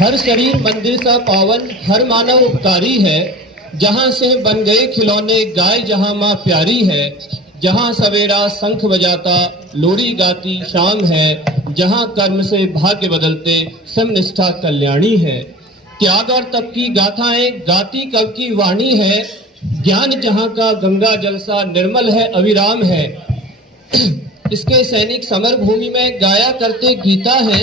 हर शरीर मंदिर सा पावन, हर मानव उपकारी है। जहां से बन गए खिलौने, गाय जहां माँ प्यारी है। जहां सवेरा शंख बजाता, लोरी गाती शाम है। जहां कर्म से भाग्य बदलते, समनिष्ठा कल्याणी है। त्याग और तप की गाथाएं गाती कब की वाणी है। ज्ञान जहां का गंगा जल सा निर्मल है, अविराम है। इसके सैनिक समर भूमि में गाया करते गीता है।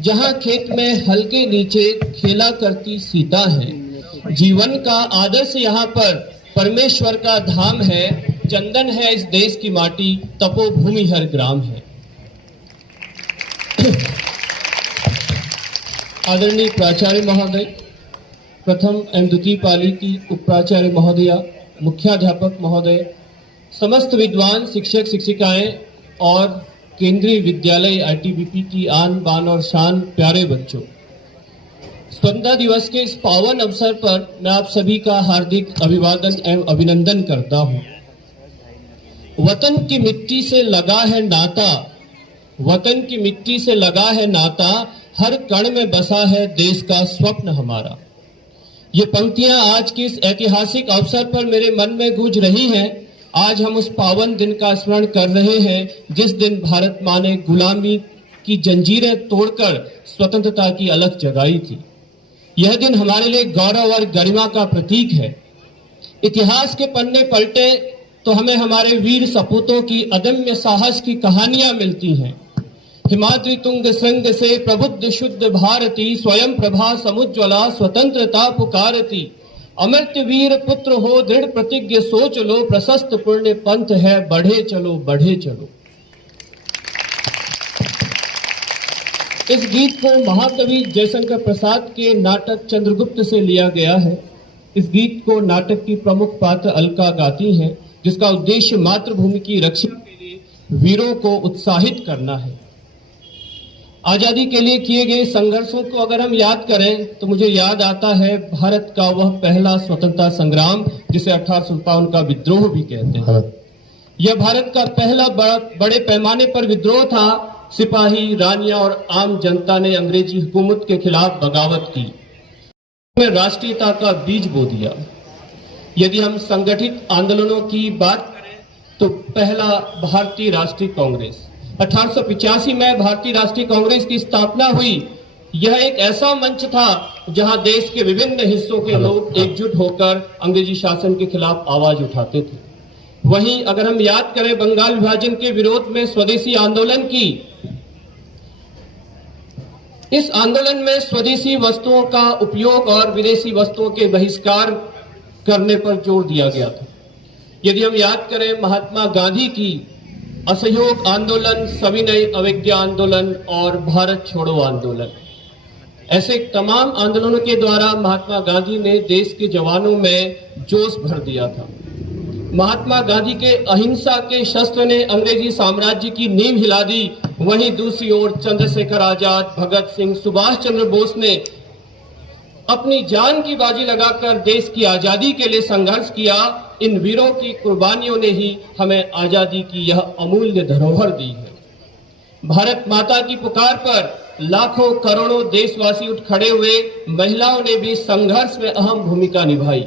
जहां खेत में हल के नीचे खेला करती सीता है। जीवन का आदर्श यहाँ पर परमेश्वर का धाम है। चंदन है इस देश की माटी, तपोभूमि हर ग्राम है। आदरणीय प्राचार्य महोदय, प्रथम एवं द्वितीय पाली की उप प्राचार्य महोदया, मुख्याध्यापक महोदय, समस्त विद्वान शिक्षक शिक्षिकाएं और केंद्रीय विद्यालय आईटीबीपी की आन बान और शान प्यारे बच्चों, स्वतंत्रता दिवस के इस पावन अवसर पर मैं आप सभी का हार्दिक अभिवादन एवं अभिनंदन करता हूं। वतन की मिट्टी से लगा है नाता, वतन की मिट्टी से लगा है नाता, हर कण में बसा है देश का स्वप्न हमारा। ये पंक्तियां आज के इस ऐतिहासिक अवसर पर मेरे मन में गूंज रही हैं। आज हम उस पावन दिन का स्मरण कर रहे हैं जिस दिन भारत माँ ने गुलामी की जंजीरें तोड़कर स्वतंत्रता की अलख जगाई थी। यह दिन हमारे लिए गौरव और गरिमा का प्रतीक है। इतिहास के पन्ने पलटे तो हमें हमारे वीर सपूतों की अदम्य साहस की कहानियां मिलती हैं। हिमाद्री तुंग श्रृंग से प्रबुद्ध शुद्ध भारती, स्वयं प्रभा समुज्ज्वला स्वतंत्रता पुकारती। अमृत वीर पुत्र हो दृढ़ प्रतिज्ञ सोच लो, प्रशस्त पुण्य पंथ है बढ़े चलो बढ़े चलो। इस गीत को महाकवि जयशंकर प्रसाद के नाटक चंद्रगुप्त से लिया गया है। इस गीत को नाटक की प्रमुख पात्र अलका गाती हैं, जिसका उद्देश्य मातृभूमि की रक्षा के लिए वीरों को उत्साहित करना है। आजादी के लिए किए गए संघर्षों को अगर हम याद करें तो मुझे याद आता है भारत का वह पहला स्वतंत्रता संग्राम जिसे 1857 का विद्रोह भी कहते हैं। यह भारत का पहला बड़े पैमाने पर विद्रोह था। सिपाही, रानियां और आम जनता ने अंग्रेजी हुकूमत के खिलाफ बगावत की, में राष्ट्रीयता का बीज बो दिया। यदि हम संगठित आंदोलनों की बात करें तो पहला भारतीय राष्ट्रीय कांग्रेस 1885 में भारतीय राष्ट्रीय कांग्रेस की स्थापना हुई। यह एक ऐसा मंच था जहां देश के विभिन्न हिस्सों के लोग एकजुट होकर अंग्रेजी शासन के खिलाफ आवाज उठाते थे। वहीं अगर हम याद करें बंगाल विभाजन के विरोध में स्वदेशी आंदोलन की, इस आंदोलन में स्वदेशी वस्तुओं का उपयोग और विदेशी वस्तुओं के बहिष्कार करने पर जोर दिया गया था। यदि हम याद करें महात्मा गांधी की असहयोग आंदोलन, सविनय अवज्ञा आंदोलन और भारत छोड़ो आंदोलन, ऐसे तमाम आंदोलनों के द्वारा महात्मा गांधी ने देश के जवानों में जोश भर दिया था। महात्मा गांधी के अहिंसा के शस्त्र ने अंग्रेजी साम्राज्य की नींव हिला दी। वहीं दूसरी ओर चंद्रशेखर आजाद, भगत सिंह, सुभाष चंद्र बोस ने अपनी जान की बाजी लगाकर देश की आजादी के लिए संघर्ष किया। इन वीरों की कुर्बानियों ने ही हमें आजादी की यह अमूल्य धरोहर दी है। भारत माता की पुकार पर लाखों करोड़ों देशवासी उठ खड़े हुए। महिलाओं ने भी संघर्ष में अहम भूमिका निभाई।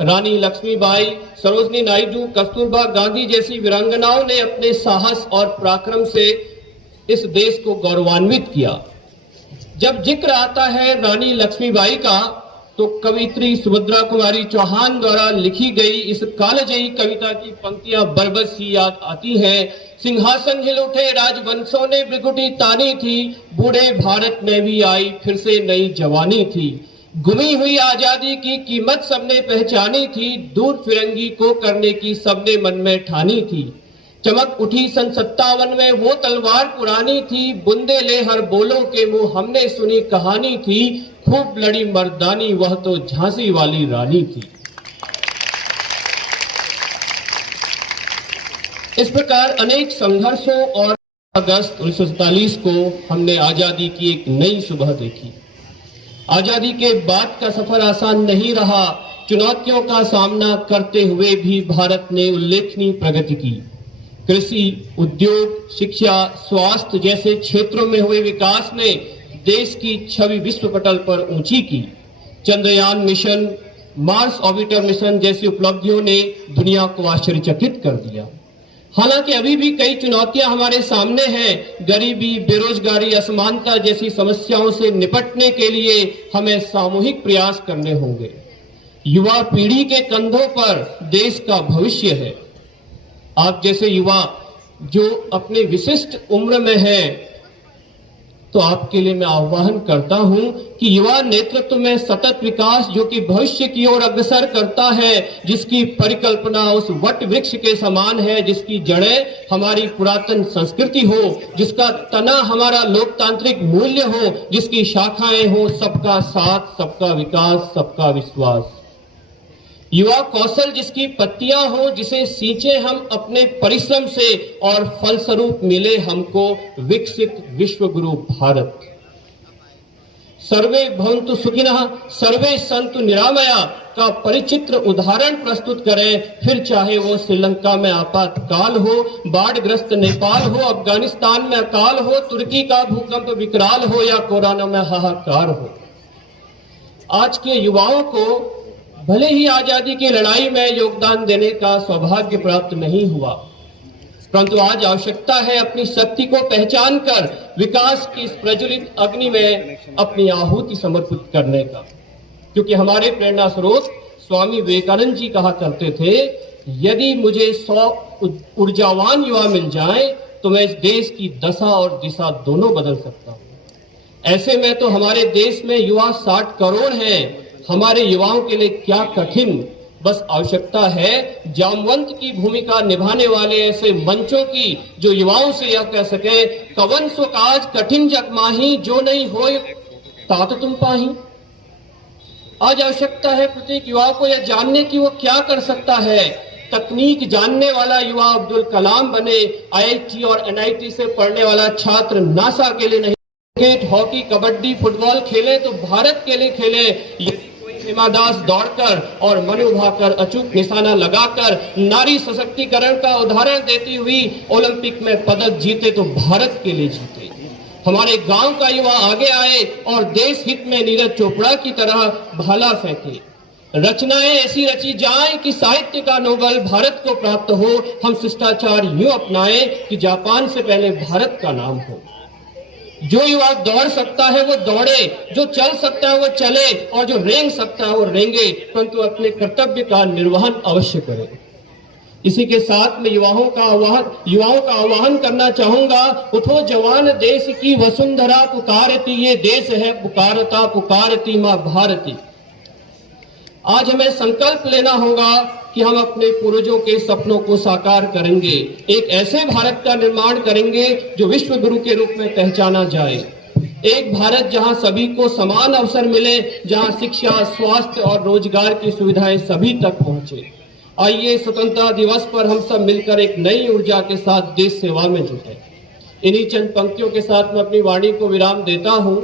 रानी लक्ष्मीबाई, सरोजनी नायडू, कस्तूरबा गांधी जैसी वीरांगनाओं ने अपने साहस और पराक्रम से इस देश को गौरवान्वित किया। जब जिक्र आता है रानी लक्ष्मीबाई का तो कवित्री सुभद्रा कुमारी चौहान द्वारा लिखी गई इस कालजयी कविता की पंक्तियां बरबस ही याद आती हैं। सिंहासन हिल उठे राजवंशों ने भृकुटी तानी थी, बूढ़े भारत में भी आई फिर से नई जवानी थी। गुमी हुई आजादी की कीमत सबने पहचानी थी, दूर फिरंगी को करने की सबने मन में ठानी थी। चमक उठी सन 57 में वो तलवार पुरानी थी, बुंदे ले हर बोलों के मुंह हमने सुनी कहानी थी। खूब लड़ी मर्दानी वह तो झांसी वाली रानी थी। इस प्रकार अनेक संघर्षों और अगस्त 1947 को हमने आजादी की एक नई सुबह देखी। आजादी के बाद का सफर आसान नहीं रहा। चुनौतियों का सामना करते हुए भी भारत ने उल्लेखनीय प्रगति की। कृषि, उद्योग, शिक्षा, स्वास्थ्य जैसे क्षेत्रों में हुए विकास ने देश की छवि विश्व पटल पर ऊंची की। Chandrayaan mission, Mars orbiter mission जैसी उपलब्धियों ने दुनिया को आश्चर्यचकित कर दिया। हालांकि अभी भी कई चुनौतियां हमारे सामने हैं। गरीबी, बेरोजगारी, असमानता जैसी समस्याओं से निपटने के लिए हमें सामूहिक प्रयास करने होंगे। युवा पीढ़ी के कंधों पर देश का भविष्य है। आप जैसे युवा जो अपने विशिष्ट उम्र में हैं, तो आपके लिए मैं आह्वान करता हूं कि युवा नेतृत्व में सतत विकास जो कि भविष्य की ओर अग्रसर करता है, जिसकी परिकल्पना उस वट वृक्ष के समान है, जिसकी जड़ें हमारी पुरातन संस्कृति हो, जिसका तना हमारा लोकतांत्रिक मूल्य हो, जिसकी शाखाएं हो सबका साथ, सबका विकास, सबका विश्वास। युवा कौशल जिसकी पत्तियां हो, जिसे सींचे हम अपने परिश्रम से और फलस्वरूप मिले हमको विकसित विश्वगुरु भारत। सर्वे भवन्तु सुखिनः, सर्वे सन्तु निरामया का परिचित्र उदाहरण प्रस्तुत करें, फिर चाहे वो श्रीलंका में आपातकाल हो, बाढ़ग्रस्त नेपाल हो, अफगानिस्तान में अकाल हो, तुर्की का भूकंप विकराल हो या कोरोना में हाहाकार हो। आज के युवाओं को भले ही आजादी की लड़ाई में योगदान देने का सौभाग्य प्राप्त नहीं हुआ, परंतु आज आवश्यकता है अपनी शक्ति को पहचान कर विकास की इस प्रज्वलित अग्नि में अपनी आहुति समर्पित करने का। क्योंकि हमारे प्रेरणा स्रोत स्वामी विवेकानंद जी कहा करते थे, यदि मुझे 100 ऊर्जावान युवा मिल जाएं तो मैं इस देश की दशा और दिशा दोनों बदल सकता हूं। ऐसे में तो हमारे देश में युवा 60 करोड़ हैं। हमारे युवाओं के लिए क्या कठिन, बस आवश्यकता है जामवंत की भूमिका निभाने वाले ऐसे मंचों की जो युवाओं से यह कह सके, कवन सो काज कठिन जग माही, जो नहीं होए तात तुम पाही। आज आवश्यकता है प्रत्येक युवा को यह जानने की वो क्या कर सकता है। तकनीक जानने वाला युवा अब्दुल कलाम बने, IIT और NIT से पढ़ने वाला छात्र नासा के लिए नहीं, क्रिकेट, हॉकी, कबड्डी, फुटबॉल खेले तो भारत के लिए खेले। हिमा दास दौड़कर और मनु भाकर अचूक निशाना लगाकर नारी सशक्तिकरण का उदाहरण देती हुई ओलंपिक में पदक जीते तो भारत के लिए जीते। हमारे गांव का युवा आगे आए और देश हित में नीरज चोपड़ा की तरह भाला फेंके। रचनाएं ऐसी रची जाएं कि साहित्य का नोबेल भारत को प्राप्त हो। हम शिष्टाचार यूं अपनाएं कि जापान से पहले भारत का नाम हो। जो युवा दौड़ सकता है वो दौड़े, जो चल सकता है वो चले और जो रेंग सकता है वो रेंगे, परंतु अपने कर्तव्य का निर्वहन अवश्य करे। इसी के साथ में युवाओं का आह्वान करना चाहूंगा, उठो जवान देश की वसुंधरा पुकारती, ये देश है पुकारता पुकारती मां भारती। आज हमें संकल्प लेना होगा कि हम अपने पूर्वजों के सपनों को साकार करेंगे, एक ऐसे भारत का निर्माण करेंगे जो विश्व गुरु के रूप में पहचाना जाए। एक भारत जहां सभी को समान अवसर मिले, जहां शिक्षा, स्वास्थ्य और रोजगार की सुविधाएं सभी तक पहुंचे। आइए स्वतंत्रता दिवस पर हम सब मिलकर एक नई ऊर्जा के साथ देश सेवा में जुटे। इन्हीं चंद पंक्तियों के साथ मैं अपनी वाणी को विराम देता हूं।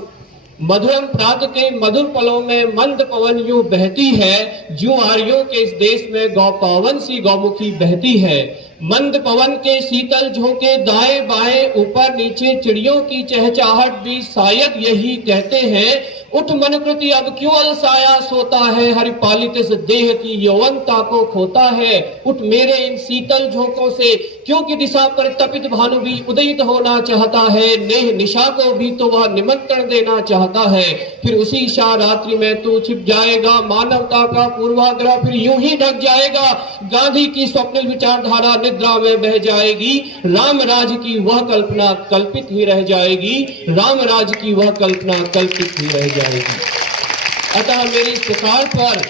मधुरम प्रात के मधुर पलों में मंद पवन यूं बहती है, ज्यों आर्यों के इस देश में गौ पावन सी गौमुखी बहती है। मंद पवन के शीतल झोंके दाएं बाएं ऊपर नीचे चिड़ियों की चहचहाहट भी शायद यही कहते हैं, उठ मनुकृति अब क्यों अलसाया सोता है, हरिपालित इस देह की यौवनता को खोता है। उठ मेरे इन शीतल झोंकों से क्योंकि दिशा पर तपित भानु भी उदयित होना चाहता है, नेह निशा को भी तो वह निमंत्रण देना चाहता है। फिर उसी शाह रात्रि में तू छिप जाएगा, मानवता का पूर्वाग्रह फिर यूं ही ढक जाएगा। गांधी की स्वप्निल विचारधारा निद्रा में बह जाएगी, राम राज की वह कल्पना कल्पित ही रह जाएगी, राम राज की वह कल्पना कल्पित ही रह जाएगी। अतः मेरी पुकार पर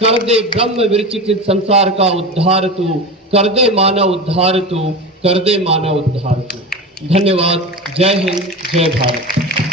कर दे ब्रह्म विरचित संसार का उद्धार तू, कर दे मानव उद्धार तू, कर दे मानव उद्धार तू। धन्यवाद। जय हिंद, जय भारत।